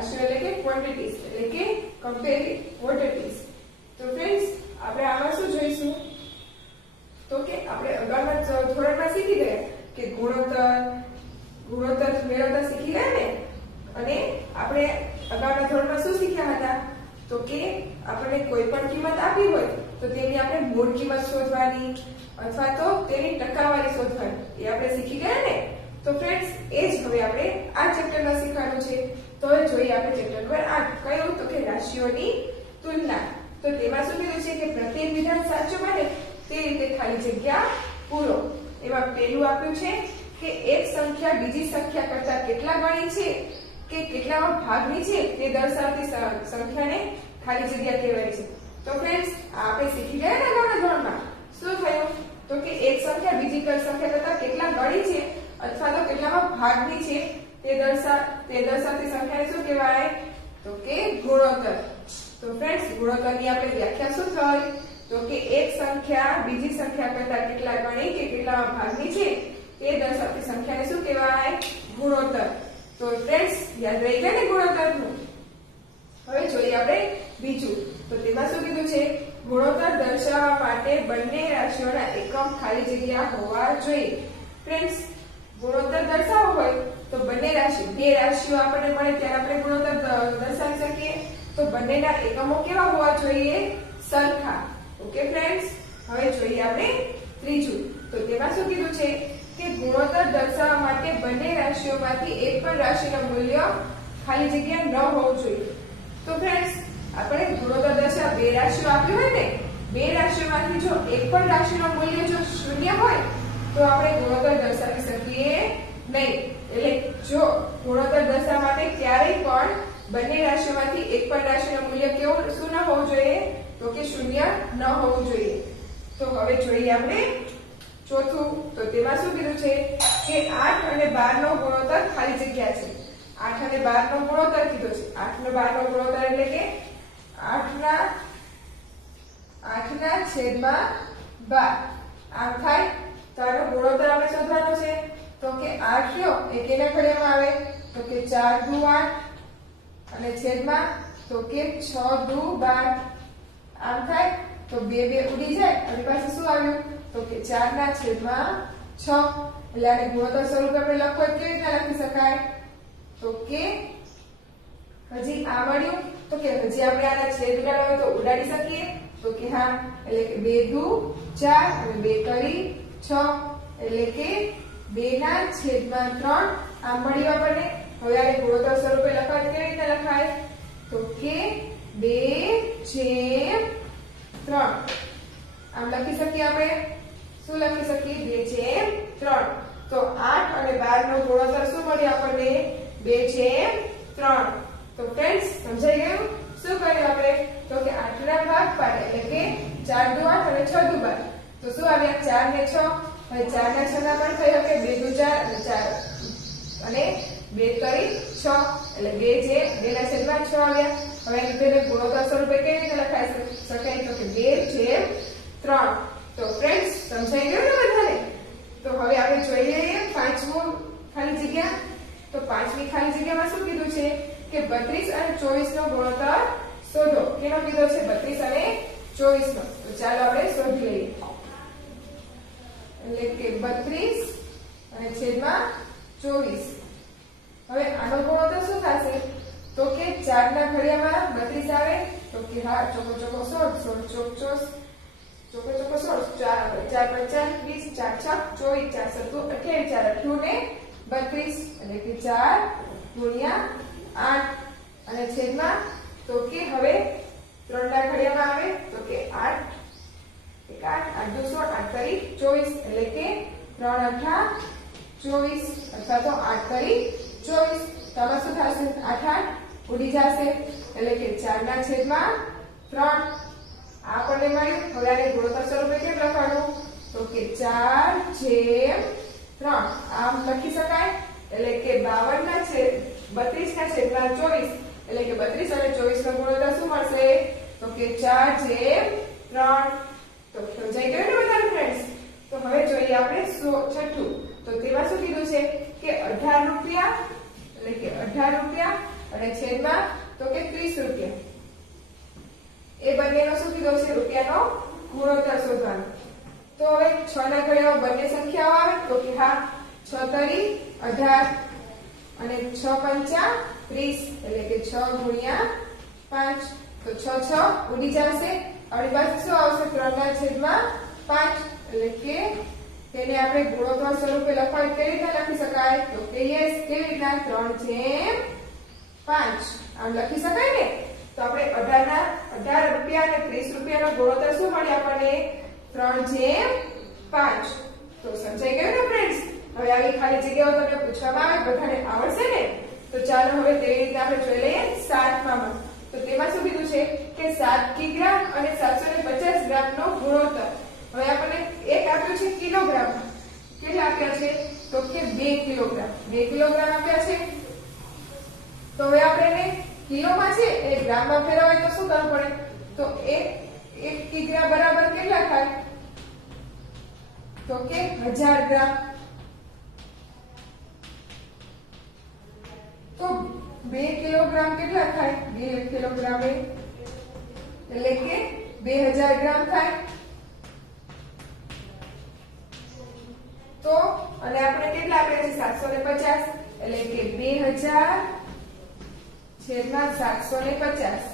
રાશિઓ એટલે કે ક્વોન્ટિટીઝ એટલે કે કમ્પેરિંગ ક્વોન્ટિટીઝ। તો ફ્રેન્ડ્સ આપણે આમાં શું જોઈશું તો કે આપણે અગાઉના ધોરણમાં શીખી ગયા કે ગુણોત્તર મેળવતા શીખી ગયા ને, અને આપણે અગાઉના ધોરણમાં શું શીખ્યા હતા તો કે આપણને કોઈ પણ કિંમત આપી હોય તો તેની આપણે મૂળ કિંમત શોધવાની અથવા તો તેની ટકાવારી શોધવાની, એ આપણે શીખી ગયા ને। તો ફ્રેન્ડ્સ એ જ હવે આપણે આ ચેપ્ટરમાં શીખવાનું છે। તો હવે જોઈએ આપણે ચેપ્ટર નંબર 8 કયું તો કે રાશિઓની તુલના। તો તેમાં શું કીધું છે કે પ્રત્યેક વિધાન સાચું બને તે રીતે ખાલી જગ્યા પૂરો। એમાં પહેલું આપ્યું છે કે એક સંખ્યા બીજી સંખ્યા કરતા કેટલા ગણી છે કે કેટલામાં ભાગની છે તે દર્શાવતી સંખ્યાને ખાલી જગ્યા કહેવાય છે। તો ફ્રેન્ડ્સ આપણે શીખી ગયા ને અગાઉના ધોરણમાં શું થયું તો કે એક સંખ્યા બીજી સંખ્યા કરતા કેટલા ગણી છે અથવા તો કેટલામાં ભાગની છે તે દર્શાવતી સંખ્યાને શું કહેવાય તો કે ગુણોત્તર। તો ફ્રેન્ડ્સ ગુણોત્તરની આપણે વ્યાખ્યા શું થઈ તો કે એક સંખ્યા બીજી સંખ્યા કરતા કેટલા ગણી કે કેટલામાં ભાગની છે તે દર્શાવતી સંખ્યાને શું કહેવાય ગુણોત્તર। તો ફ્રેન્ડ્સ યાદ રહી ગયા ને ગુણોત્તરનું। હવે જોઈએ આપણે બીજું, તો તેમાં શું કીધું છે ગુણોત્તર દર્શાવવા માટે બંને રાશિઓના એકમ ખાલી જગ્યા હોવા જોઈએ। ફ્રેન્ડ્સ ગુણોત્તર દર્શાવવો હોય તો બંને રાશિ બે રાશિઓ આપણને મળે ત્યારે આપણે ગુણોત્તર દર્શાવી શકીએ। તો બંનેના એકમો કેવા હોવા જોઈએ સરખા। ઓકે ફ્રેન્ડ્સ હવે જોઈએ આપણે ત્રીજું, તો તેમાં શું કીધું છે કે ગુણોત્તર દર્શાવવા માટે બંને રાશિઓમાંથી એક પણ રાશિનું મૂલ્ય ખાલી જગ્યા ન હોવું જોઈએ। તો ફ્રેન્ડ્સ આપણે ગુણોત્તર દર્શાવવા બે રાશિઓ આપી હોય ને, બે રાશિઓમાંથી જો એક પણ રાશિનું મૂલ્ય જો શૂન્ય હોય તો આપણે ગુણોત્તર દર્શાવી શકીએ નહીં। એટલે જો ગુણોત્તર દર્શાવવા માટે ક્યારેય પણ બંને રાશિઓમાંથી એક પણ રાશિનું મૂલ્ય કેવું શું ન હોવું જોઈએ તો કે શૂન્ય ન હોવું જોઈએ। તો હવે જોઈએ આપણે ચોથું, તો તેમાં શું કીધું છે કે 8 અને 12 નો ગુણોત્તર ખાલી જગ્યા છે। 8 અને 12 નો ગુણોત્તર કીધો છે। 8 અને 12 નો ગુણોત્તર એટલે કે 8 ના છેદમાં 12 આમ થાય તો આનો ગુણોત્તર આપણે શોધવાનો છે। તો કે 8 લ્યો એ કેના ઘડિયામાં આવે તો કે 4 દુ 8 અને છેદમાં તો કે 6 દુ 12 આમ થાય તો 2 ઉડી જાય અને પાછું શું આવ્યું તો કે 4 ના છેદમાં 6। એટલે આને ગુણોત્તર સ્વરૂપે આપણે લખો કેવી રીતના લખી શકાય તો કે હજી આ મળ્યું તો કે હજી આપણે આના છેદ ઉડાડવા હોય તો ઉડાડી શકીએ તો કે હા, એટલે કે 2 દુ 4 અને 2 કરી 6 એટલે કે 2 ના છેદમાં 3 આમ મળ્યું આપણને। હવે આને ગુણોત્તર સ્વરૂપે લખાય કેવી રીતે લખાય તો કે 2/3 આમ લખી શકીએ આપણે શું લખી શકીએ 2/3। તો 8 અને 12 નો ગુણોત્તર શું મળ્યો આપણને 2/3। તો ફ્રેન્ડ્સ સમજાઈ ગયું શું કર્યું આપણે તો કે 8 ના ભાગ પાડ્યા એટલે કે 4 દુ 8 અને 6 દુ 12 તો શું આવ્યા 4 ને 6। હવે 4 ના 6 ના પણ થયો કે 2 દુ 4 અને 4 અને 2 કરી 6 એટલે 2 ના છેદમાં 6 આવ્યા। હવે આને તેને ગુણોત્તર સ્વરૂપે કેવી રીતે લખાઈ શકાય તો કે 2/3। તો ફ્રેન્ડ્સ સમજાઈ ગયું ને બધાને। તો હવે આપણે જોઈ લઈએ પાંચમું ખાલી જગ્યા। તો પાંચમી ખાલી જગ્યામાં શું કીધું છે કે 32 અને 24 નો ગુણોત્તર શોધો। કેનો કીધો છે 32 અને 24 નો। તો ચાલો આપણે શોધી લઈએ એટલે કે 32 અને છેદમાં 24। હવે આનો ગુણોત્તર શું થશે તો કે 4 ના ઘડિયામાં 32 આવે તો કે હા ચોકો ચોકો 16 16 ચોક 24 ચોકો ચોકો 16 4 4 20 4 6 24 4 7 28 4 8 ને 32 એટલે કે 4 ગુણ્યા 8 અને છેદમાં તો કે હવે 3 ના ઘડિયામાં આવે તો કે 8 1 8 8 2 16 8 કરી 24 એટલે કે 3 8 24 અથવા તો 8 કરી 24। તો આમાં શું થશે 8 8 ઉડી જશે એટલે કે 4 ના છેદમાં 3 આપણને મળ્યું। હવે આને ગુણોત્તર સ્વરૂપે કેમ લખવાનું તો કે 4/3 આમ લખી શકાય એટલે કે 32 ના છેદમાં 24 એટલે કે 32 અને 24 નો ગુણોત્તર શું મળશે તો કે 4/3। તો સમજાઈ ગયું ને બધાને ફ્રેન્ડ્સ। તો હવે જોઈએ આપણે છઠ્ઠું, તો તેમાં શું કીધું છે કે 18 રૂપિયા એટલે કે 18 રૂપિયા અને છેદમાં તો કે 30 રૂપિયા. એ બંનેનો શું કીધો છે? રૂપિયાનો ગુણોત્તર શોધવાનો. તો હવે 6 ના ઘડિયામાં બંને સંખ્યાઓ આવે તો કે હા 6 તરી 18 અને 6 પંચા 30 એટલે કે 6 ગુણ્યા 5 તો 6 6 ઉડી જશે. આપણી પાસે શું આવશે? 3/5 એટલે કે તેને આપણે ગુણોત્તર સ્વરૂપે લખવા કેવી રીતે લખી શકાય? તો કે યસ કેવી રીતના? 3/5 આમ લખી શકાય ને. તો આપણે 18 રૂપિયા અને 30 રૂપિયાનો ગુણોત્તર શું મળે આપણને? 3/5. તો સમજાઈ ગયું ને ફ્રેન્ડ્સ? હવે આવી ખાલી જગ્યાઓ તમને પૂછવામાં આવે બધાને આવડશે ને? તો ચાલો હવે તેવી રીતે આપણે જોઈ લઈએ 7માં. તો તેમાં શું કીધું છે કે 7 કિગ્રા અને 750 ગ્રામનો ગુણોત્તર. હવે આપણને એક આપ્યું છે કિલોગ્રામ. કેટલા આપ્યા છે? તો કે 2 કિલોગ્રામ. 2 કિલોગ્રામ આપ્યા છે. તો હવે આપણે કિલોમાં છે એ ગ્રામમાં ફેરવાય તો શું કરવું પડે? તો 1 કિગ્રા બરાબર કેટલા થાય? તો કે 1000 ગ્રામ. તો 2 કિલોગ્રામ કેટલા થાય? 2 કિલોગ્રામ એટલે કે 2000 ગ્રામ થાય. તો અને આપણે કેટલા આપ્યા છે? 750 એટલે કે 2000 છેદમાં 750.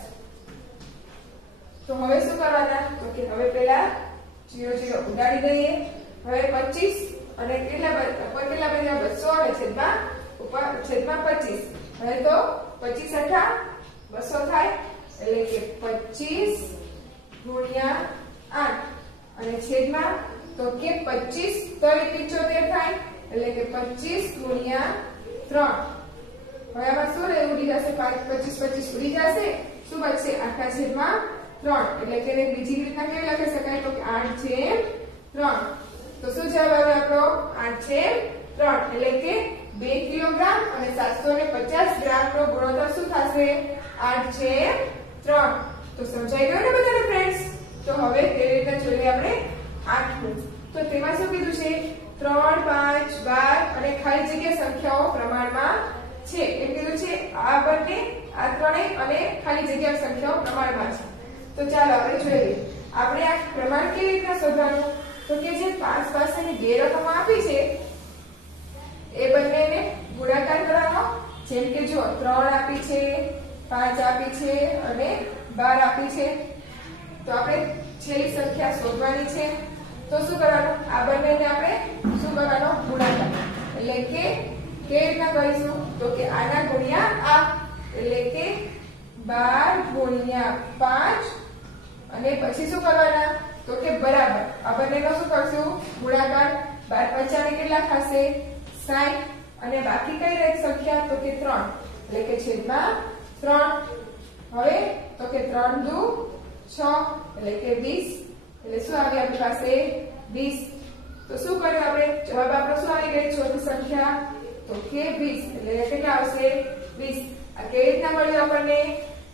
તો હવે શું કરવાના? તો કે હવે પહેલા 0 0 ઉડાડી દઈએ. હવે 25 અને કેટલા ઉપર કેટલા બન્યા? 200 અને છેદમાં ઉપર છેદમાં 25. હવે તો 25 8 200 થાય એટલે કે 25 ગુણ્યા 8 અને છેદમાં તો કે 25 તરી 75 થાય એટલે કે 25 ગુણ્યા 3. હવે આમાં શું રહે? ઉડી જશે. 25 ઉડી જશે. શું બચશે? 8/3 એટલે કે બીજી રીતના કેવી લખી શકાય? તો કે 8/3. તો શું જવાબ આવે આપણો? 8/3 એટલે કે 2 કિલોગ્રામ અને 750 ગ્રામનો ગુણોત્તર શું થશે? 8/3. તો સમજાઈ ગયું ને બધાને ફ્રેન્ડ્સ? તો હવે તે રીતે જોઈએ આપણે 8મું. તો તેમાં શું કીધું છે? 3 5 12 અને ખાલી જગ્યા સંખ્યાઓ પ્રમાણમાં છે એમ કીધું છે. આ બંને આ ત્રણેય અને ખાલી જગ્યા સંખ્યાઓ પ્રમાણમાં છે. તો ચાલો આપણે જોઈએ. આપણે આ પ્રમાણ કેવી રીતના શોધવાનું? તો કે જે 5 પાસેની બે રકમો આપી છે એ બંનેને ગુણાકાર કરવાનો. જેમ કે જો 3 આપી છે, 5 આપી છે અને 12 આપી છે. તો આપણે છેલ્લી સંખ્યા શોધવાની છે. તો શું કરવાનું? આ બંનેને આપણે શું કરવાનો? ગુણાકાર. એટલે કે કેવી રીતના કરીશું? તો કે આના ગુણ્યા આ એટલે કે 12 ગુણ્યા 5 અને પછી શું કરવાના? તો કે બરાબર આ બંનેનો શું કરશું? ગુણાકાર. 12 5 કેટલા થશે? 60 અને બાકી કઈ રહી સંખ્યા? તો કે 3 એટલે કે છેદમાં 3. હવે તો કે 3 દુ 6 એટલે કે 20 એટલે શું આવી આપણી પાસે? 20. તો શું કર્યું આપણે? જવાબ આપણો શું આવી ગઈ? ચોથી સંખ્યા તો કે 20 એટલે કેટલા આવશે? 20. આ કેવી રીતના મળ્યું આપણને?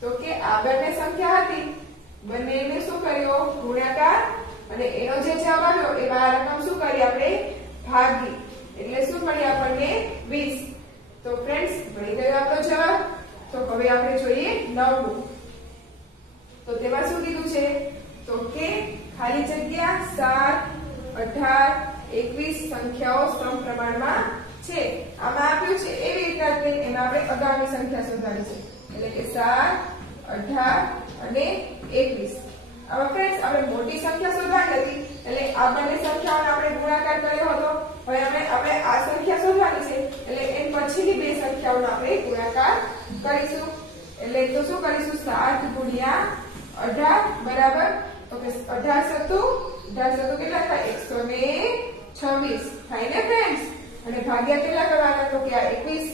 તો કે આ બંને સંખ્યા હતી બંનેને શું કર્યો? ગુણાકાર. અને એનો જે જવાબ આવ્યો એમાં આ રકમ શું કરી? આપણે ભાગી. એટલે શું મળી આપણને? 20. તો ફ્રેન્ડ્સ મળી ગયો આપણો જવાબ. તો હવે આપણે જોઈએ 9મું. તો તેમાં શું કીધું છે? તો કે ખાલી જગ્યા 7 18 21 સંખ્યાઓ સમપ્રમાણમાં છે. આમાં આપ્યું છે એવી રીતના જ એમાં આપણે અગાઉની સંખ્યા શોધવાની છે. એટલે કે 7 18 અને 21. હવે ફ્રેન્ડ્સ આપણે મોટી સંખ્યા શોધવાની હતી એટલે આ બંને સંખ્યાઓનો આપણે ગુણાકાર કર્યો હતો. હવે આપણે આ સંખ્યા શોધવાની છે એટલે એની પછીની બે સંખ્યાઓનો આપણે ગુણાકાર કરીશું. એટલે તો શું કરીશું? 7 ગુણ્યા 18 બરાબર તો કે 18 કેટલા થાય? 126 થાય ને ફ્રેન્ડ્સ? અને ભાગ્યા કેટલા કરવાના? તો કે આ 21.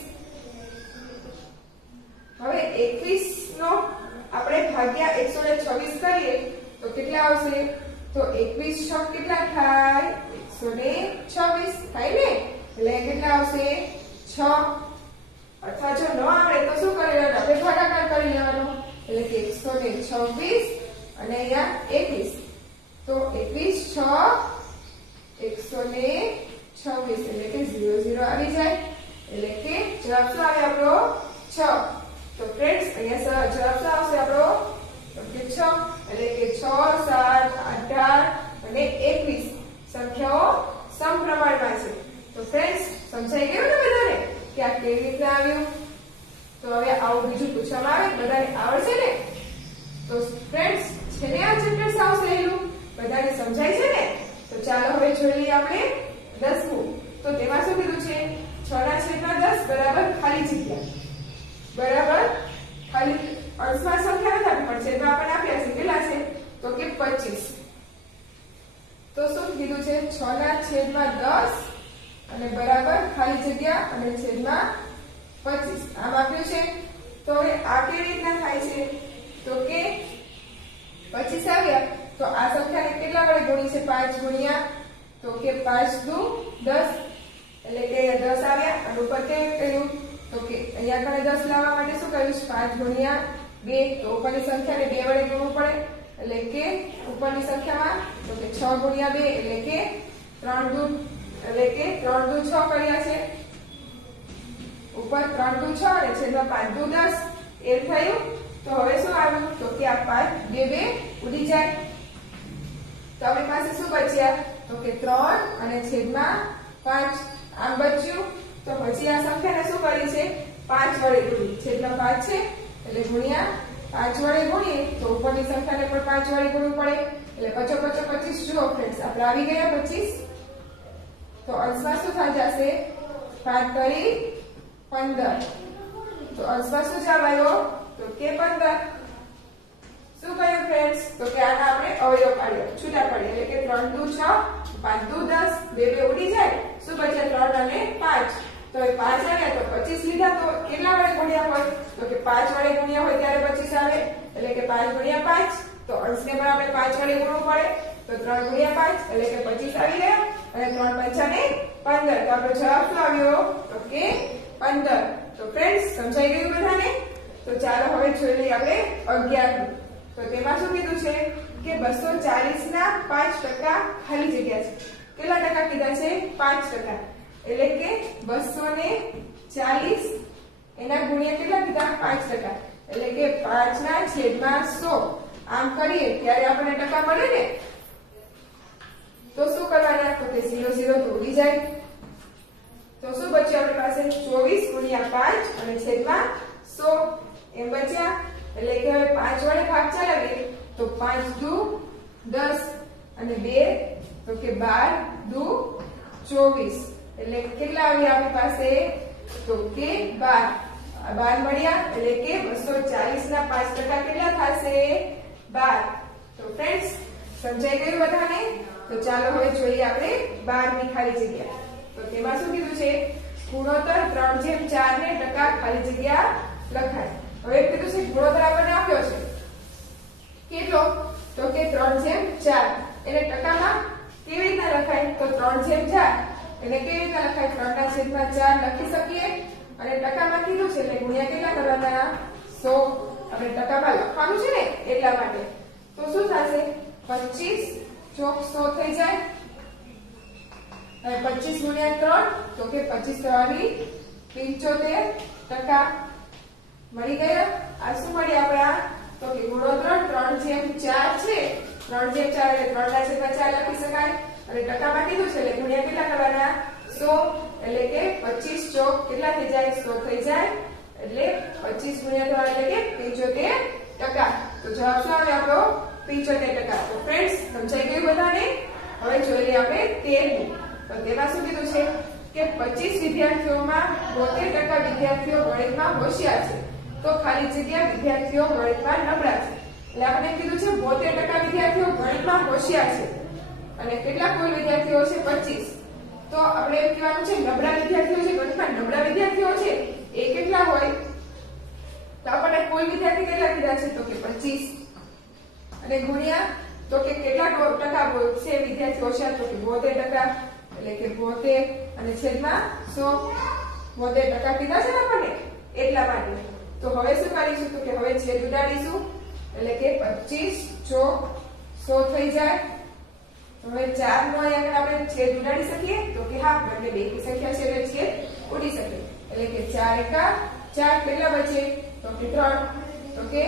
હવે 21 નો આપણે ભાગ્યા 126 કરીએ તો કેટલા આવશે? તો 21 6 કેટલા થાય? 126 થાય ને? એટલે કેટલા આવશે? 6. અથવા જો ન આવે તો શું કરી લેવાનું? આપણે ભાગાકાર કરી લેવાનો. એટલે કે 126 અને અહીંયા 21. તો 21 6 126 એટલે કે 0 0 આવી જાય. એટલે કે જવાબ શું આવે આપણો? 6. તો ફ્રેન્ડ્સ અહીંયા જવાબ શું આવશે આપણો? તો કે 6 એટલે કે 6 7 18 અને 21 સંખ્યાઓ સમપ્રમાણમાં છે. તો ફ્રેન્ડ્સ સમજાઈ ગયું ને બધાને કે આ કેવી રીતે આવ્યું? તો હવે આવું બીજું પૂછવામાં આવે બધાને આવડશે ને? તો ફ્રેન્ડ્સ છે ને આ ચેપ્ટર સાવ સહેલું, બધાને સમજાય છે ને? તો ચાલો હવે જોઈ લઈએ આપણે 10મું. તો તેમાં શું કીધું છે? 6/10 બરાબર ખાલી જગ્યા બરાબર ખાલી અંશમાં સંખ્યા નથી પણ છેદમાં આપણને આપ્યા છે. કેટલા છે? તો કે 25. તો શું કીધું છે? 6/10 અને બરાબર ખાલી જગ્યા અને છેદમાં 25 આમ આપ્યું છે. તો હવે આ કેવી રીતના થાય છે? તો કે 25 આવ્યા તો આ સંખ્યાને કેટલા વડે ગુણી છે? 5 ગુણ્યા તો કે 5 દુ 10 એટલે કે 10 આવ્યા. અને ઉપર કેમ કર્યું? તો કે અહીંયા કણે 10 લાવવા માટે શું કર્યું? 5 ગુણ્યા 2 તો ઉપરની સંખ્યાને 2 વડે ગુણવું પડે એટલે કે ઉપરની સંખ્યામાં તો કે 6 ગુણ્યા 2 એટલે કે 3 દુ 6 કર્યા છે. ઉપર 3 દુ 6 અને છેદમાં 5 દુ 10 એમ થયું. તો હવે શું આવ્યું? તો કે આ 5 2 ઉડી જાય. તો આપણી પાસે શું બચ્યા? તો કે 3 અને છેદમાં 5 આમ બચ્યું. તો પછી આ સંખ્યાને શું કરી છે? 5 વડે ગુણી. છેદમાં 5 છે એટલે ગુણ્યા 5 વડે ગુણીએ તો ઉપરની સંખ્યાને પણ 5 વડે ગુણવું પડે એટલે 5 5 25 જુઓ ફ્રેન્ડ્સ આપણે આવી ગયા 25. તો અંશમાં શું થઈ જશે? 5 કરી 15. તો અંશમાં શું જવાબ આવ્યો? તો કે 15. શું કહ્યું ફ્રેન્ડ્સ? તો કે આના આપણે અવયવ પાડ્યો છૂટા પાડ્યા એટલે કે 3 દુ 6 5 દુ 10 2 ઉડી જાય. શું બચ્યા? 3 અને 5. તો એ 5 આવ્યા તો 25 લીધા તો કેટલા વડે ગુણ્યા હોય? તો કે 5 વડે ગુણ્યા હોય ત્યારે 25 આવે એટલે કે 5 ગુણ્યા 5. તો અંશને પણ આપણે 5 વડે ગુણવું પડે તો 3 ગુણ્યા 5 એટલે કે 25 આવી ગયા અને 3 પંચાને 15. તો આપણો જવાબ શું આવ્યો? તો કે 15. તો ફ્રેન્ડ્સ સમજાઈ ગયું બધાને? તો ચાલો હવે જોઈ લઈએ આપણે 11મું. તો તેમાં શું કીધું છે? કે 240 ના 5% ખાલી જગ્યા છે. કેટલા ટકા કીધા છે? 5%. એટલે કે 240 એના ગુણ્યા કેટલા કીધા? 5%. એટલે કે 5/100 આમ કરીએ ત્યારે આપણને ટકા મળે ને? તો શું કરવાના? તો કે 0 0 તો ઉડી જાય. તો શું બચ્યું આપણી પાસે? 24 ગુણ્યા 5 અને છેદમાં 100 એમ બચ્યા. એટલે કે હવે 5 વડે ભાગ ચલાવીએ તો 5 દુ 10 અને 2 તો કે 12 દુ 24 એટલે કેટલા આવ્યા આપણી પાસે? તો કે 12 મળ્યા એટલે કે 240 ના 5% કેટલા થશે? 12. તો ફ્રેન્ડ્સ સમજાઈ ગયું બધાને? તો ચાલો હવે જોઈએ આપણે 12મી ખાલી જગ્યા. તો તેમાં શું કીધું છે? ગુણોત્તર 3/4 ને ટકા ખાલી જગ્યા લખાય. હવે એમ કીધું છે ગુણોત્તર આપણને આપ્યો છે કેટલો? તો કે 3/4. એને ટકામાં કેવી રીતના લખાય? તો 3/4 એને કેવી રીતના લખાય? 3/4 લખી શકીએ અને ટકામાં કીધું છે એટલે ગુણ્યા કેટલા કરવાના? 100. આપણે ટકામાં લખવાનું છે ને એટલા માટે. તો શું થશે? 25 ચોક 100 થઈ જાય. હવે 25 ગુણ્યા 3 તો કે 25 75% મળી ગયા. આ શું મળી આપણા? તો કે ગુણોત્તર 3/4 છે. 3/4 એટલે 3/4 લખી શકાય અને ટકામાં કીધું છે એટલે ગુણ્યા કેટલા કરવાના? 100 એટલે કે 25 ચોક કેટલા થઈ જાય? 100 થઈ જાય. એટલે 25 ગુણ્યા 3 એટલે કે 75%. તો જવાબ શું આવે આપણો? 75%. તો ફ્રેન્ડ્સ સમજાઈ ગયું બધાને? હવે જોઈ લઈએ આપણે 13મું. તો તેમાં શું કીધું છે? કે 25 વિદ્યાર્થીઓમાં 72% વિદ્યાર્થીઓ ગણિતમાં હોશિયાર છે તો ખાલી જગ્યા વિદ્યાર્થીઓ ગણિતમાં નબળા છે. એટલે આપણે કીધું છે 72% વિદ્યાર્થીઓ ગણિતમાં હોશિયાર છે અને કેટલા કુલ વિદ્યાર્થીઓ છે? 25. તો આપણે એમ કહેવાનું છે નબળા વિદ્યાર્થીઓ છે ગણિતમાં નબળા વિદ્યાર્થીઓ છે એ કેટલા હોય? તો આપણે કુલ વિદ્યાર્થી કેટલા કીધા છે? તો કે 25 અને ગુણ્યા તો કે કેટલા ટકા છે વિદ્યાર્થી હોશિયાર? તો કે 72% એટલે કે 72 અને છેદમાં 100. 72% કીધા છે ને આપણને એટલા માટે. તો હવે શું કરીશું? તો કે હવે છેદ ઉડાડીશું એટલે કે 25 ચોક 100 થઈ જાય. હવે 4 નો અહીંયા આપણે છેદ ઉડાડી શકીએ? તો કે હા, એટલે બેકી સંખ્યા છે એટલે છેદ ઉડી શકે. એટલે કે 4 એકા 4 કેટલા બચે? તો કે 3, તો કે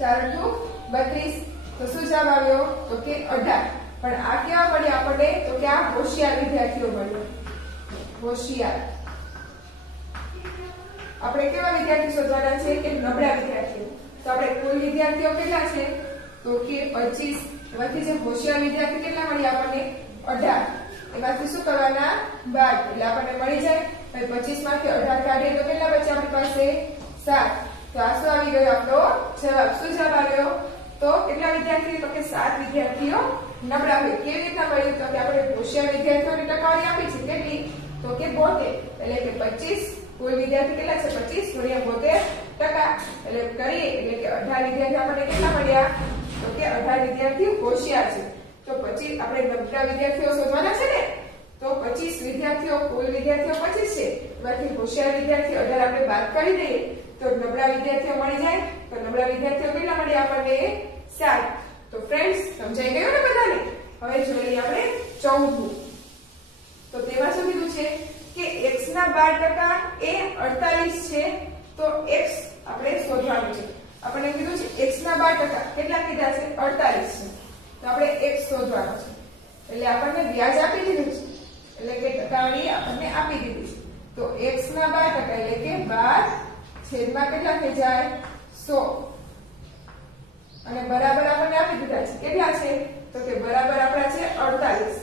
4 × 32, તો શું જવાબ આવ્યો? તો કે 18. પણ આ કેવા મળ્યા આપણને? તો કે આ હોશિયાર વિદ્યાર્થીઓ મળ્યો, હોશિયાર. આપણે કેવા વિદ્યાર્થી શોધવાના છે? કે નબળા વિદ્યાર્થીઓ. તો આપણે કુલ વિદ્યાર્થીઓ કેટલા છે? તો કે 25. એમાંથી જે હોશિયાર વિદ્યાર્થી કેટલા મળ્યા આપણને? 18. એમાંથી શું કરવાના? 12. એટલે આપણને મળી જાય. હવે 25 માંથી 18 કાઢીએ તો કેટલા બચે આપણી પાસે? 7. તો આ શું આવી ગયો આપણો જવાબ? શું જવાબ આવ્યો? તો કેટલા વિદ્યાર્થીઓ? તો કે 7 વિદ્યાર્થીઓ નબળા હોય. કેવી રીતના મળ્યું? તો કે આપણે હોશિયાર વિદ્યાર્થીઓની ટકાવારી આપી છે કેટલી? તો કે 72. એટલે કે 25 કુલ વિદ્યાર્થી કેટલા છે? 25 × 72%. એટલે કરીએ એટલે કે 18 વિદ્યાર્થી આપણને કેટલા મળ્યા? તો કે 18 વિદ્યાર્થી હોશિયાર છે. તો 25 આપણે નબળા વિદ્યાર્થીઓ શોધવાના છે ને, તો 25 વિદ્યાર્થીઓ કુલ વિદ્યાર્થીઓ 25 છે. એમાંથી હોશિયાર વિદ્યાર્થી 18 આપણે બાદ કરી દઈએ તો નબળા વિદ્યાર્થીઓ મળી જાય. તો નબળા વિદ્યાર્થીઓ કેટલા મળ્યા આપણને? 7. તો ફ્રેન્ડ્સ સમજાઈ ગયું ને બધાને? હવે જોઈએ આપણે 14મું. તો તેમાં શું કીધું છે કે x ના 12% એ 48 છે. તો x આપણે શોધવાનું છે. આપણે કીધું છે x ના 12% કેટલા કીધા છે? 48 છે. તો આપણે x શોધવાનો છે. એટલે આપણને વ્યાજ આપી દીધું છે, એટલે કે ટકાવારી આપણને આપી દીધી છે. તો x ના 12% એટલે કે 12 છેદમાં કેટલા થઈ જાય? 100. અને બરાબર આપણને આપી દીધા છે. કેટલા છે? તો કે બરાબર આપણા છે 48.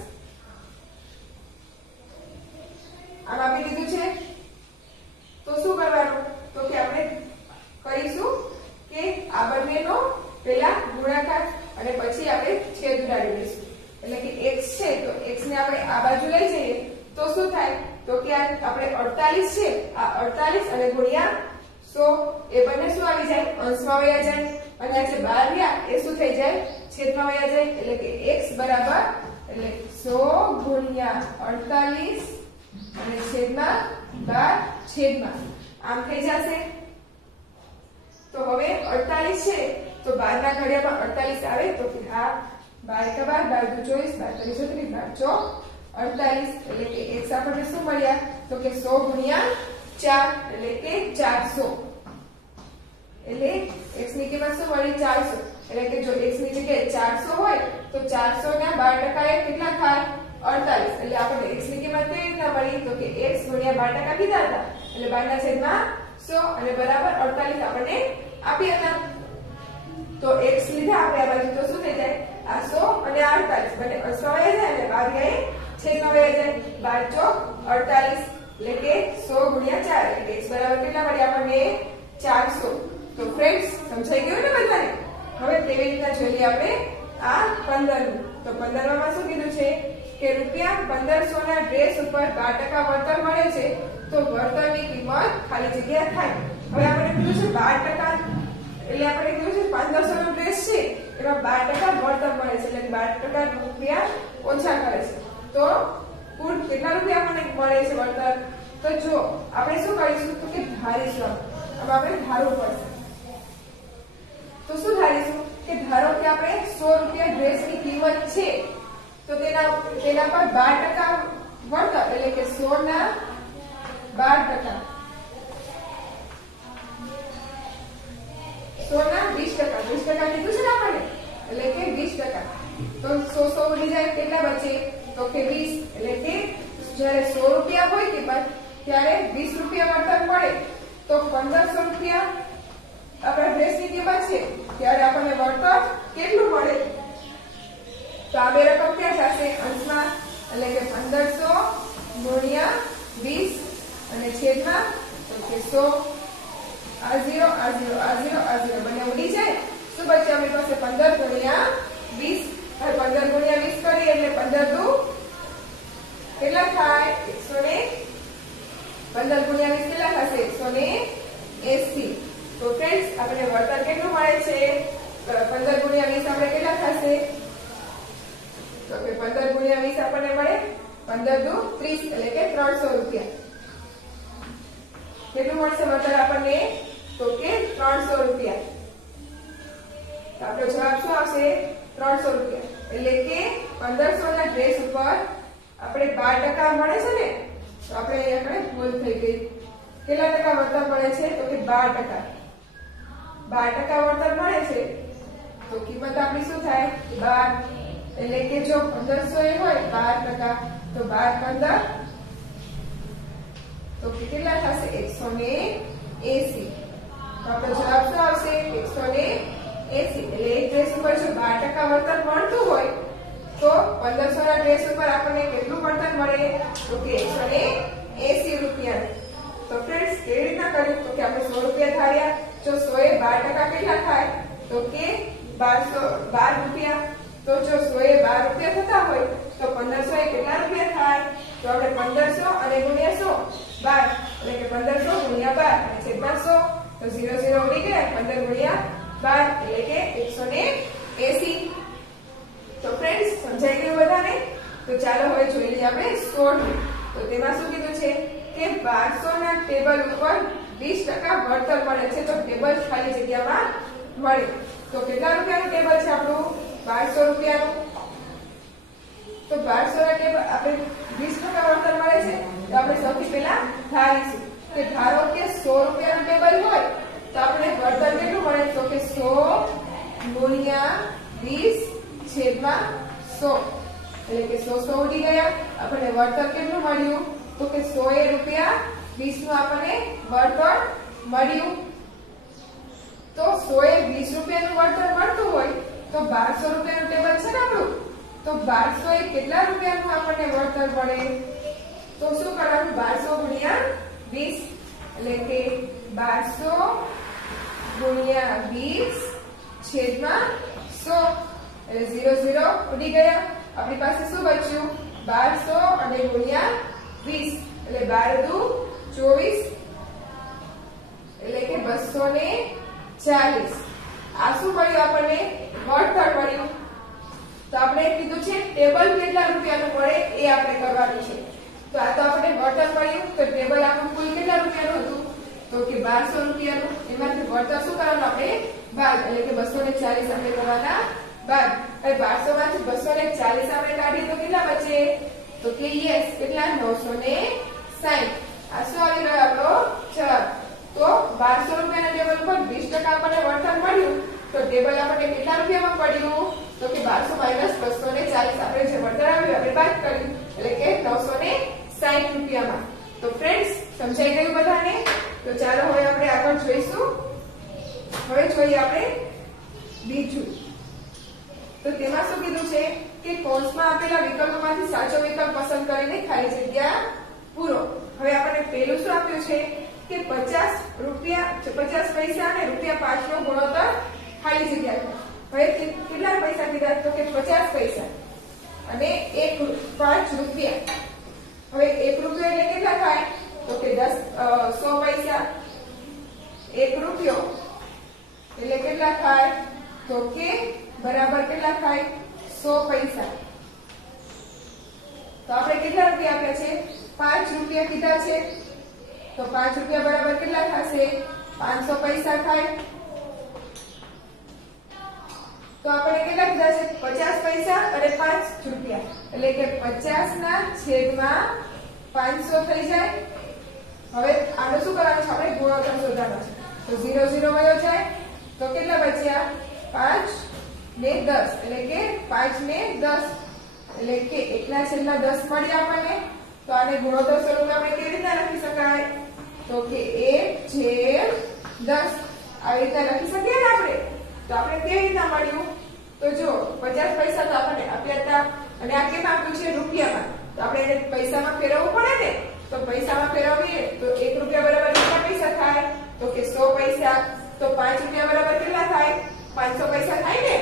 આમ આપી દીધું છે. તો શું કરવાનું? તો કે આપણે કરીશું કે આ બંનેનો પહેલા ગુણાકાર અને પછી આપણે છેદ ઉડાડી દઈશું. એટલે કે x છે તો x ને આપણે આ બાજુ લઈ જઈએ તો શું થાય? તો કે આ આપણે 48 છે, આ 48 અને ગુણ્યા 100 એ બંને શું આવી જાય? અંશમાં વયા જાય. અને આ જે 12 રહ્યા એ શું થઈ જાય? છેદમાં વયા જાય. એટલે કે x બરાબર એટલે 100 ગુણ્યા 48 અને છેદમાં 12 છેદમાં આમ થઈ જશે. તો હવે 48 છે તો 12 ના ઘડિયામાં 48 આવે તો કે હા 12 × 12 12 × 24 12 × 36 48. એટલે કે x આપણને શું મળ્યા? તો કે 100 ગુણ્યા 4 એટલે કે 400. એટલે x ની કિંમત શું મળી? 400. એટલે કે જો x ની જગ્યાએ 400 હોય તો 400 ના 12% એ કેટલા થાય? 48. એટલે આપણને x ની કિંમત કેવી રીતના મળી? તો કે x ગુણ્યા 12% કીધા હતા એટલે 12 ના છેદમાં 100 અને બરાબર 48 આપણને આપ્યા હતા. તો x લીધા આપણે આ બાજુ તો શું થઈ જાય? આ 100 અને 48 બંને અંશમાં વયા જાય અને 12 એ છેદમાં વયા જાય. 12 × 48 એટલે કે 100 ગુણ્યા 4 એટલે x બરાબર કેટલા મળ્યા આપણને? 400. તો ફ્રેન્ડ્સ સમજાઈ ગયું ને બધાને? હવે તેવી રીતના જોઈએ આપણે આ 15નું. તો 15માં શું કીધું છે કે રૂપિયા 1500 ના ડ્રેસ ઉપર 12% વળતર મળે છે. તો વળતરની કિંમત ખાલી જગ્યા થાય. હવે આપણે કીધું છે 12% એટલે આપણે કીધું છે 1500 નો ડ્રેસ છે એમાં 12% વળતર મળે છે. એટલે 12% રૂપિયા ઓછા કરે છે. તો કુલ કેટલા રૂપિયા આપણને મળે છે વળતર? તો જો આપણે શું કરીશું? તો કે ધારીશું. હવે આપણે ધારવું પડશે. તો શું ધારીશું? કે ધારો કે આપણે 100 રૂપિયા ડ્રેસની કિંમત છે તો તેના પર 12% વળતર એટલે કે 100 ના 12%, 100 ના 20% કીધું છે ને આપણને એટલે કે 20%. તો 100 ઉડી જાય કેટલા બચે? તો કે 20. એટલે કે જ્યારે 100 રૂપિયા હોય કિંમત ત્યારે 20 રૂપિયા વળતર મળે. તો 1500 રૂપિયા આપણા ડ્રેસની કિંમત છે ત્યારે આપણને વળતર કેટલું મળે? તો આ બે રકમ ક્યાં થશે? અંશમાં. એટલે કે 1500 ગુણ્યા 20 અને છેદમાં તો કે 100. આ 0 આ 0 આ 0 આ 0 બંને ઉડી જાય. શું બચે આપણી પાસે? 15 ગુણ્યા 20. હવે 15 ગુણ્યા 20 કરીએ એટલે 15 દુ કેટલા થાય? 100 15 ગુણ્યા 20 કેટલા થશે? 180. તો ફ્રેન્ડ્સ આપણે વળતર કેટલું મળે છે? 15 ગુણ્યા 20 આપણે કેટલા થશે? તો કે 15 ગુણ્યા 20 આપણને મળે 15 દુ 30 એટલે કે 300 રૂપિયા. કેટલું મળશે વળતર આપણને? તો કે 300 રૂપિયા. તો આપણો જવાબ શું આવશે? 300 રૂપિયા. એટલે કે 1500 ના ડ્રેસ ઉપર આપણે 12% મળે છે ને, તો આપણે ભૂલ થઈ ગઈ. કેટલા ટકા વળતર મળે છે તો કે 12%. 12% વળતર મળે છે તો કિંમત આપણી શું થાય 12 એટલે કે જો 1500 એ હોય 12% તો 12 15 તો કેટલા થશે 180. તો આપણો જવાબ શું આવશે 180. એટલે એક ડ્રેસ ઉપર જો 12% વળતર મળતું હોય તો 1500 ના ડ્રેસ ઉપર આપણને કેટલું વળતર મળે તો કે 180 રૂપિયા. તો ફ્રેન્ડ્સ કેવી રીતના કર્યું તો કે આપણે 100 રૂપિયા ધાર્યા જો 100 એ 12% કેટલા થાય તો કે 12 રૂપિયા. તો જો 100 એ 12 રૂપિયા થતા હોય તો 1500 એ કેટલા રૂપિયા થાય તો આપણે 1500 અને ગુણ્યા 100 12 એટલે કે 1500 ગુણ્યા 12 અને છેદમાં 100 તો 0 0 ઉડી ગયા 15 ગુણ્યા 12 એટલે કે 180. તો ફ્રેન્ડ્સ સમજાઈ ગયું બધાને? તો ચાલો હવે જોઈ લઈએ આપણે 16. તો તેમાં શું કીધું છે કે 1200 ના ટેબલ ઉપર 20% વળતર મળે છે તો ટેબલ ખાલી જગ્યામાં મળે. તો કેટલા રૂપિયાનું ટેબલ છે આપણું 1200 રૂપિયાનું. તો 1200 ના ટેબલ આપણે 20% વળતર મળે છે તો આપણે સૌથી પહેલા ધારીશું કે ધારો કે 100 રૂપિયાનું ટેબલ હોય તો આપણે વળતર કેટલું મળે તો કે 100 ગુણ્યા 20 છેદમાં 100 એટલે કે 100 ઉડી ગયા. આપણને વળતર કેટલું મળ્યું તો કે 100 એ રૂપિયા 20 નું આપણને વળતર મળ્યું. તો 100 એ 20 રૂપિયાનું વળતર મળતું હોય તો 1200 રૂપિયાનું ટેબલ છે ને આપણું તો 1200 એ કેટલા રૂપિયાનું આપણને વળતર મળે તો શું કરવાનું 1200 ગુણ્યા 20 એટલે કે 1200 ગુણ્યા 20 છેદમાં 100 એટલે 0 0 ઉડી ગયા. આપણી પાસે શું બચ્યું 1200 અને ગુણ્યા 20 એટલે 12 દુ 24 એટલે કે 240. આ શું મળ્યું આપણને વળતર મળ્યું. તો આપણે કીધું છે ટેબલ કેટલા રૂપિયાનું મળે એ આપણે કરવાનું છે. તો આ તો આપણે વળતર મળ્યું તો ટેબલ આપણું કુલ કેટલા રૂપિયાનું હતું તો કે 1200 રૂપિયાનું. એમાંથી વળતર શું કરવાનું આપણે બાદ એટલે કે 240 આપણે કરવાના બાદ. હવે 1200 માંથી 240 આપણે કાઢીએ તો કેટલા બચે તો કે યસ કેટલા 960. આ શું આવી રહ્યો આપણો જવાબ. તો 1200 રૂપિયાના ટેબલ ઉપર 20% આપણને વળતર મળ્યું તો ટેબલ આપણને કેટલા રૂપિયામાં પડ્યું તો કે 1200 - 240 આપણે જે વળતર આવ્યું આપણે બાદ કર્યું એટલે કે 960 રૂપિયામાં. તો ફ્રેન્ડ્સ સમજાઈ ગયું બધાને? તો ચાલો હવે આપણે આગળ જોઈશું. હવે જોઈએ આપણે બીજું. તો તેમાં શું કીધું છે કે કૌંસમાં આપેલા વિકલ્પોમાંથી સાચો વિકલ્પ પસંદ કરીને ખાલી જગ્યા પૂરો. હવે આપણને પહેલું શું આપ્યું છે કે 50 પૈસા અને ₹5 નો ગુણોત્તર ખાલી જગ્યા. હવે કેટલા પૈસા કીધા તો કે 50 પૈસા અને 5 રૂપિયા. હવે 1 રૂપિયો એટલે કેટલા થાય તો કે 100 પૈસા. 1 રૂપિયો એટલે કેટલા થાય તો કે બરાબર કેટલા થાય 100 પૈસા. તો આપણે કેટલા રૂપિયા આપ્યા છે 5 રૂપિયા કીધા છે તો 5 રૂપિયા બરાબર કેટલા થશે 500 પૈસા થાય. તો આપણે કેટલા કીધા છે 50 પૈસા અને 5 રૂપિયા એટલે કે 50 ના છેદમાં 500 થઈ જાય. હવે આનો શું કરવાનું છે આપણે ગુણોત્તર શોધવાનો છે. તો 0 0 વયો જાય તો કેટલા બચ્યા 5 ને 10 એટલે કે 5 ને 10 એટલે કે 1/10 મળ્યા આપણને. તો આને ગુણોત્તર સ્વરૂપે આપણે કેવી રીતના લખી શકાય તો કે 1/10 આવી રીતના લખી શકીએ ને આપણે. તો આપણે કેવી રીતના મળ્યું તો જો 50 પૈસા તો આપણને આપ્યા હતા અને આ કેમ આપ્યું છે રૂપિયામાં. તો આપણે એને પૈસામાં ફેરવવું પડે ને. તો પૈસામાં ફેરવીએ તો 1 રૂપિયા બરાબર કેટલા પૈસા થાય તો કે 100 પૈસા. તો 5 રૂપિયા બરાબર કેટલા થાય 500 પૈસા થાય ને.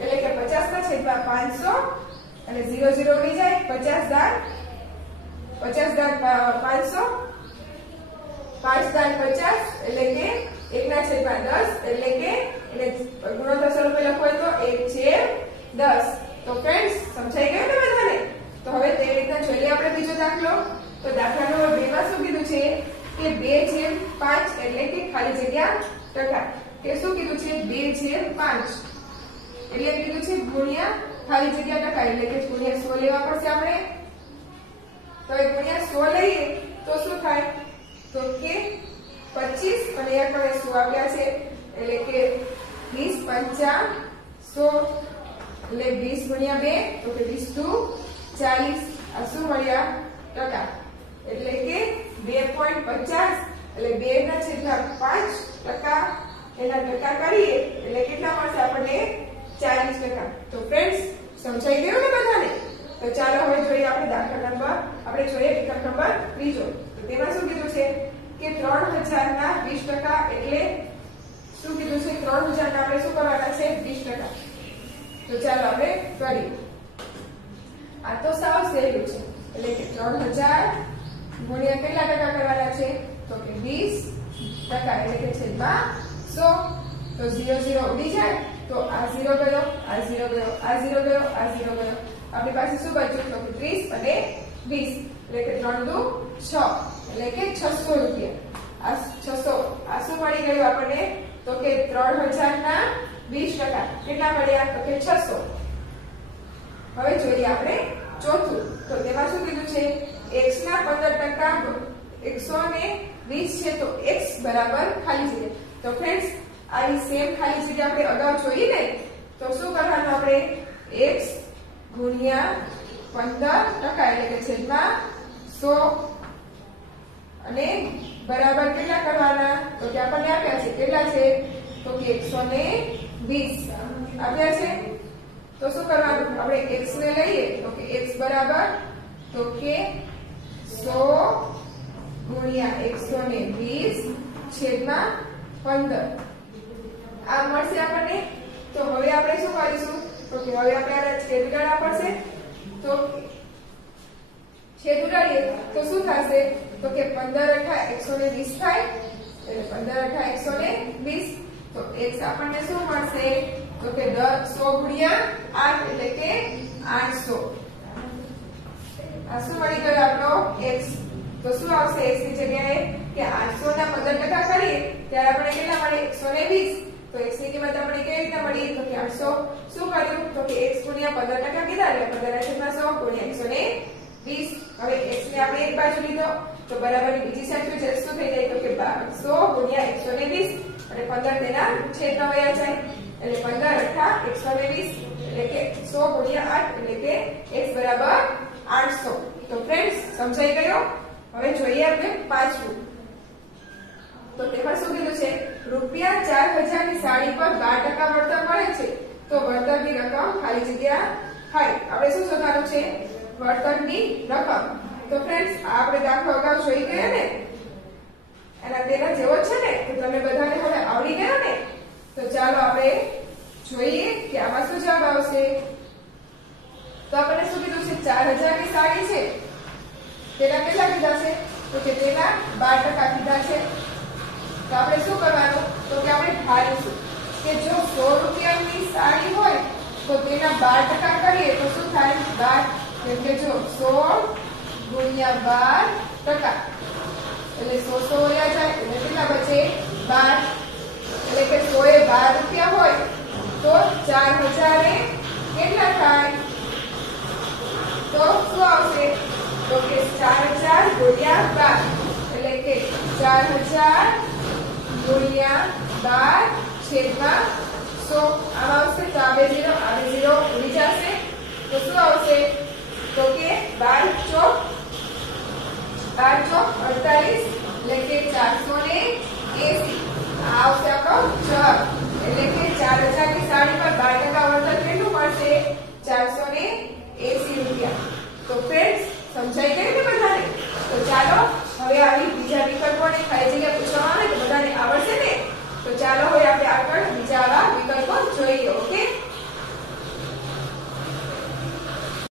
એટલે કે 50 ના છેદમાં 500 અને 0 0 ઉડી જાય 50 દાન 500 5 દાન 50 એટલે કે 1/10 એટલે કે એને ગુણોત્તર સ્વરૂપે લખવું હોય તો 1/10. તો ફ્રેન્ડ્સ સમજાઈ ગયું ને બધાને? તો હવે તે રીતના જોઈ લઈએ આપણે બીજો દાખલો. તો દાખલા નંબર 2 માં શું કીધું છે કે 2/5 એટલે કે ખાલી જગ્યા ટકા. કે શું કીધું છે 2/5 એટલે કીધું છે ગુણ્યા ખાલી જગ્યા ટકા એટલે કે ગુણ્યા 100 લેવા પડશે આપણે. તો એ ગુણ્યા 100 લઈએ તો શું થાય તો કે 25 અને એક અને 100 આવ્યા છે એટલે કે 20 પંચા 100 એટલે 20 ગુણ્યા 2 તો કે 20 દુ 40 આ શું મળ્યા ટકા એટલે કે 2.50 એટલે 2/5% એના ટકા કરીએ એટલે કેટલા મળશે આપણને 40%. તો ફ્રેન્ડ્સ સમજાઈ ગયું ને બધાને? તો ચાલો હવે જોઈએ આપણે દાખલા નંબર આપણે જોઈએ વિકલ્પ નંબર 3. તો તેમાં શું કીધું છે કે 3000 ના 20% એટલે શું કીધું છે 3000 ના આપણે શું કરવાના છે 20%. તો ચાલો આપણે કરીએ. આ તો સાવ સહેલું છે એટલે કે 3000 ગુણ્યા કેટલા ટકા કરવાના છે તો કે 20% એટલે કે છેદમાં 100. તો 0 0 ઉડી જાય તો આ 0 ગયો આ 0 ગયો આ 0 ગયો આ 0 ગયો આપણી પાસે શું બચ્યું તો કે 30 અને 20 એટલે કે 3 દુ 6 એટલે કે 600 રૂપિયા. આ 600 આ શું મળી ગયું આપણને તો કે 3000 ના 20% કેટલા મળ્યા તો કે 600. હવે જોઈએ આપણે ચોથું. તો તેમાં શું કીધું છે x ના 15% 120 છે તો x બરાબર ખાલી જગ્યા. તો ફ્રેન્ડ્સ આવી સેમ ખાલી જગ્યા આપણે અગાઉ જોઈ ને તો શું કરવાનું આપણે x ગુણ્યા 15% એટલે કે છેદમાં 100 અને બરાબર કેટલા કરવાના તો કે આપણને આપ્યા છે કેટલા છે તો કે 120 આપ્યા છે. તો શું કરવાનું આપણે x ને લઈએ તો કે x બરાબર તો કે 100 ગુણ્યા 120 છેદમાં 15 આ મળશે આપણને. તો હવે આપણે શું કરીશું તો કે હવે આપણે આને છેદ ઉડાડવા પડશે. તો છેદ ઉડાડીએ તો શું થશે તો કે 15 * 120 થાય એટલે 15 * 120 તો x આપણને શું મળશે તો કે 100 ગુણ્યા 8 એટલે કે 800. આ શું મળી ગયો આપણો x. તો શું આવશે x ની જગ્યાએ કે 800 ના 15% કરીએ ત્યારે આપણે કેટલા મળે 120. તો x ની કિંમત આપણે કેવી રીતે મળી તો કે 800 શું કર્યું તો કે x ગુણ્યા 15% કીધા એટલે 15/100 ગુણ્યા 120. હવે x ને આપણે એક બાજુ લીધો તો બરાબરની બીજી સાઈડ તો શું થઈ જાય તો કે 100 ગુણ્યા 120 અને 15 તેના છેદમાં વયા જાય એટલે 15 * 120 એટલે કે 100 ગુણ્યા 8 એટલે કે x બરાબર 800. તો ફ્રેન્ડ્સ સમજાઈ ગયો? હવે જોઈએ આપણે પાંચમું. તો તેમાં શું કીધું છે રૂપિયા 4000 ની સાડી પર 12% વળતર મળે છે તો વળતરની રકમ ખાલી જગ્યા થાય. આપણે શું શોધવાનું છે વળતરની રકમ. તો ફ્રેન્ડ્સ આપણે દાખલો અગાઉ જોઈ ગયા ને એના તેના જેવો છે ને તો તમને બધાને હવે આવડી ગયો ને. તો ચાલો આપણે જોઈએ કે આમાં શું જવાબ આવશે. તો આપણે શું કીધું છે 4000 ની સાડી છે તેના કેટલા કીધા છે તો કે તેના 12% કીધા છે. તો આપણે શું કરવાનું તો કે આપણે ધારીશું કે જો 100 રૂપિયાની સાડી હોય તો તેના 12% કરીએ તો શું થાય 12 કેમ કે જો 100 ગુણ્યા 12% એટલે 100 વયા જાય એટલે કેટલા બચે 12 એટલે કે 100 એ 12 રૂપિયા હોય તો 4000 એ કેટલા થાય તો શું આવશે તો કે 4000 ગુણ્યા 12 એટલે કે 4000 ગુણ્યા 12 છેદમાં 100 આમ આવશે તો આ બે 0 ઉડી જશે તો શું આવશે તો કે 12 ચોક 48 એટલે કે 480 આ આવશે આપણો જવાબ. એટલે કે 4000 ની સાડી પર 12% વળતર કેટલું મળશે 480 રૂપિયા. તો ફ્રેન્ડ્સ સમજાઈ ગયું ને બધાને? તો ચાલો હવે આવી બીજા વિકલ્પોની ખાલી જગ્યા પૂછવામાં આવે તો બધાને આવડશે ને. તો ચાલો હવે આપણે આગળ બીજા આવા વિકલ્પો જોઈએ.